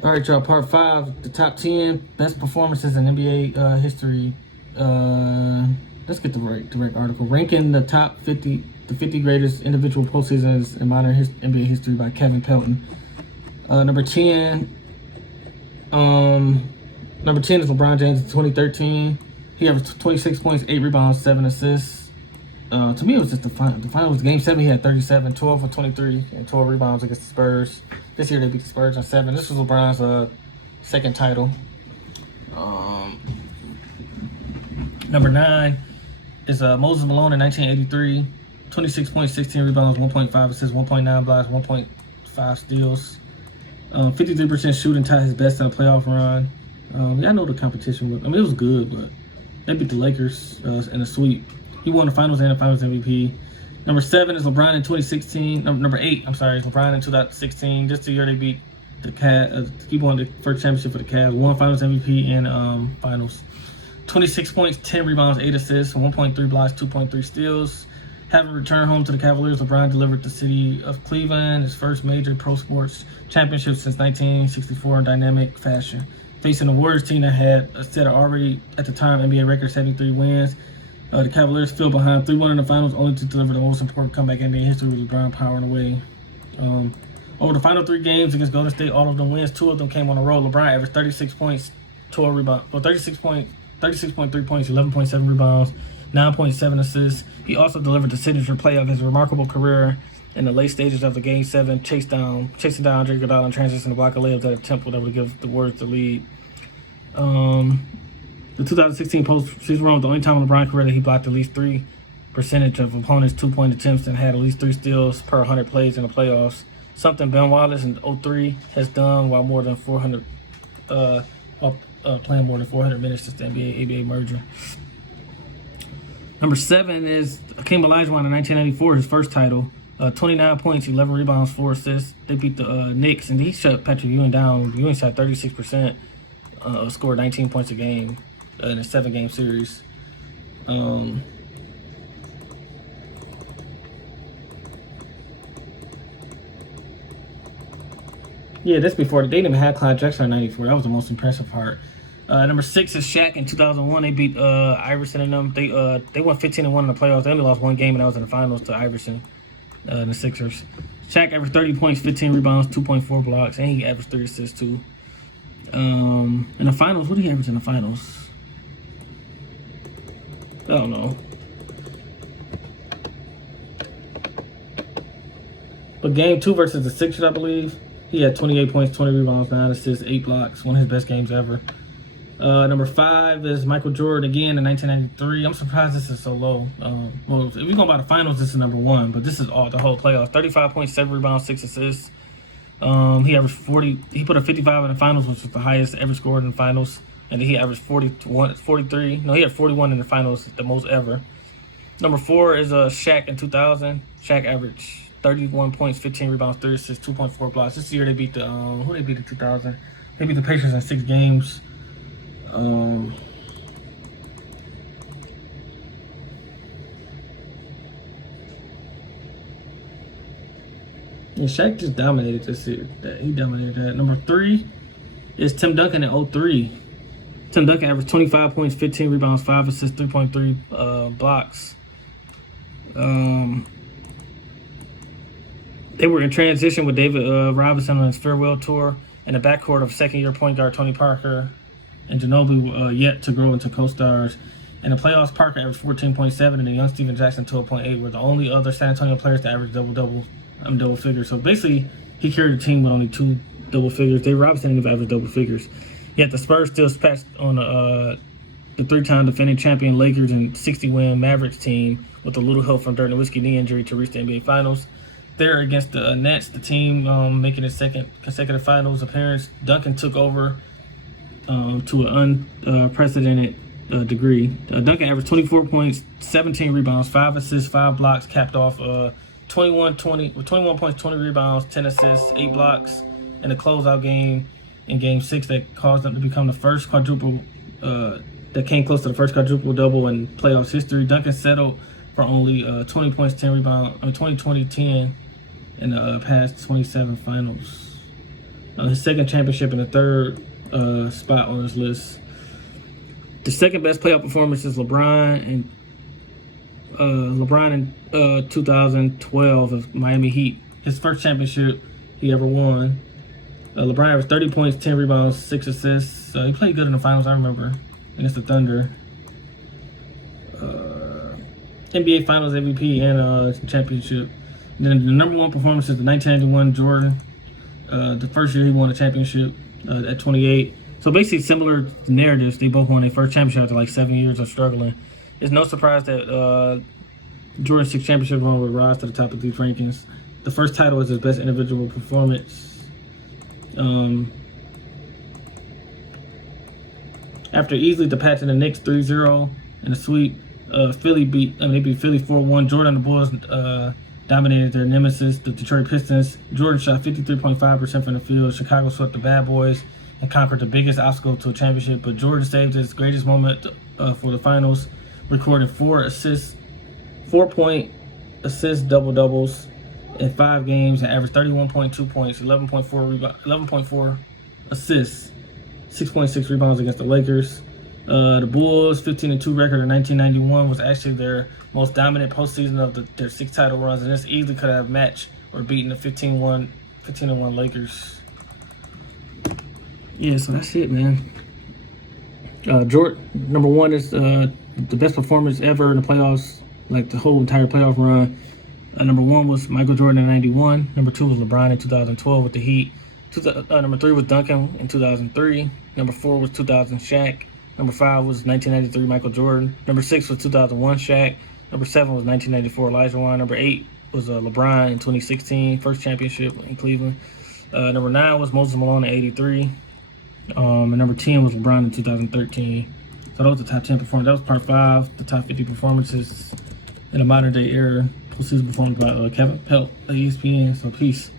All right, y'all. Part 5, the top 10 best performances in NBA history. Let's get the right article. Ranking the top 50, the 50 greatest individual postseasons in modern NBA history by Kevin Pelton. Number 10. Number 10 is LeBron James in 2013. He averaged 26 points, 8 rebounds, 7 assists. To me, it was just the final. The final was Game 7. He had 37, 12 for 23, and 12 rebounds against the Spurs. This year they beat the Spurs in 7. This was LeBron's second title. Number 9 is Moses Malone in 1983. 26 points, 16 rebounds, 1.5 assists, 1.9 blocks, 1.5 steals. 53% shooting, tied his best in a playoff run. I know the competition was, it was good, but they beat the Lakers in a sweep. He won the finals and the finals MVP. Number 7 is LeBron in 2016. Number 8, I'm sorry, is LeBron in 2016. Just the year they beat the Cavs. He won the first championship for the Cavs. Won finals MVP and finals. 26 points, 10 rebounds, 8 assists, 1.3 blocks, 2.3 steals. Having returned home to the Cavaliers, LeBron delivered the city of Cleveland his first major pro sports championship since 1964 in dynamic fashion. Facing the Warriors team that had set already at the time NBA record 73 wins, the Cavaliers fell behind 3-1 in the finals, only to deliver the most important comeback in NBA history with LeBron powering away. Over the final 3 games against Golden State, all of them wins, 2 of them came on a roll. LeBron averaged 36 points, 12 rebounds, 36.3 points, 11.7 rebounds, 9.7 assists. He also delivered the signature play of his remarkable career in the late stages of the Game 7, chasing down Andre Iguodala and transition to block a layup that attempt able to give the Warriors the lead. The 2016 postseason run was the only time in LeBron's career that he blocked at least 3% of opponents' 2-point attempts and had at least 3 steals per 100 plays in the playoffs. Something Ben Wallace in 2003 has done while more than 400 playing more than 400 minutes since the NBA merger. Number 7 is Hakeem Olajuwon in 1994, his first title. 29 points, 11 rebounds, 4 assists. They beat the Knicks, and he shut Patrick Ewing down. Ewing shot 36%, scored 19 points a game in a 7-game series. Yeah, that's before they didn't even have Clyde Drexler in '94. That was the most impressive part. Number 6 is Shaq in 2001. They beat Iverson and them. They won 15-1 in the playoffs. They only lost 1 game, and that was in the finals to Iverson and the Sixers. Shaq averaged 30 points, 15 rebounds, 2.4 blocks, and he averaged 3 assists too. In the finals, what did he average in the finals? I don't know. But game 2 versus the Sixers, I believe, he had 28 points, 20 rebounds, 9 assists, 8 blocks. One of his best games ever. Number 5 is Michael Jordan again in 1993. I'm surprised this is so low. Well, if we're going by the finals, this is number 1, but this is all the whole playoffs. 35 points, 7 rebounds, 6 assists. He averaged 40. He put a 55 in the finals, which was the highest ever scored in the finals. And then he averaged 43. No, he had 41 in the finals, the most ever. Number 4 is Shaq in 2000. Shaq averaged 31 points, 15 rebounds, 3 assists, 2.4 blocks. This year they beat the who they beat in 2000. They beat the Pacers in 6 games. Yeah, Shaq just dominated this year. He dominated that. Number 3 is Tim Duncan in 2003. Tim Duncan averaged 25 points, 15 rebounds, 5 assists, 3.3 blocks. They were in transition with David Robinson on his farewell tour, and the backcourt of second-year point guard Tony Parker and Ginobili were yet to grow into co-stars. In the playoffs, Parker averaged 14.7, and the young Steven Jackson 12.8 were the only other San Antonio players to average double figures. So basically, he carried the team with only 2 double figures. David Robinson didn't even average double figures. Yet the Spurs still patched on the 3-time defending champion Lakers and 60-win Mavericks team with a little help from Dirk Nowitzki knee injury to reach the NBA Finals. There against the Nets, the team making its second consecutive Finals appearance. Duncan took over to an unprecedented degree. Duncan averaged 24 points, 17 rebounds, 5 assists, 5 blocks, capped off 21 points, 20 rebounds, 10 assists, 8 blocks in the closeout game in Game 6 that caused them to become the first quadruple that came close to the first quadruple double in playoffs history. Duncan settled for only 20 points, 10 rebounds, 20, 10 in the past 27 finals. His second championship and the third spot on his list. The second best playoff performance is LeBron in 2012 of Miami Heat. His first championship he ever won. LeBron averaged 30 points, 10 rebounds, 6 assists. He played good in the finals, I remember, against the Thunder. NBA Finals MVP and championship. And then the number one performance is the 1991 Jordan. The first year he won a championship at 28. So basically similar narratives. They both won their first championship after like 7 years of struggling. It's no surprise that Jordan's 6 championship run would rise to the top of these rankings. The first title was his best individual performance. After easily dispatching the Knicks 3-0 in the sweep, they beat Philly 4-1. Jordan and the Bulls dominated their nemesis, the Detroit Pistons. Jordan shot 53.5% from the field. Chicago swept the Bad Boys and conquered the biggest obstacle to a championship. But Jordan saved his greatest moment for the finals, recording 4-point assist double-doubles in 5 games and averaged 31.2 points, 11.4 assists, 6.6 rebounds against the Lakers. The Bulls' 15-2 record in 1991 was actually their most dominant postseason of their 6 title runs, and this easily could have matched or beaten the 15-1 Lakers. Yeah, so that's it, man. Jordan, number 1 is the best performance ever in the playoffs, like the whole entire playoff run. Number 1 was Michael Jordan in 91. Number 2 was LeBron in 2012 with the Heat. Number 3 was Duncan in 2003. Number 4 was 2000 Shaq. Number 5 was 1993 Michael Jordan. Number 6 was 2001 Shaq. Number 7 was 1994 Olajuwon. Number 8 was LeBron in 2016, first championship in Cleveland. Number 9 was Moses Malone in 83. And number 10 was LeBron in 2013. So those were the top 10 performances. That was part 5, the top 50 performances in the modern day era. Postseason performed by Kevin Pelt of ESPN. So peace.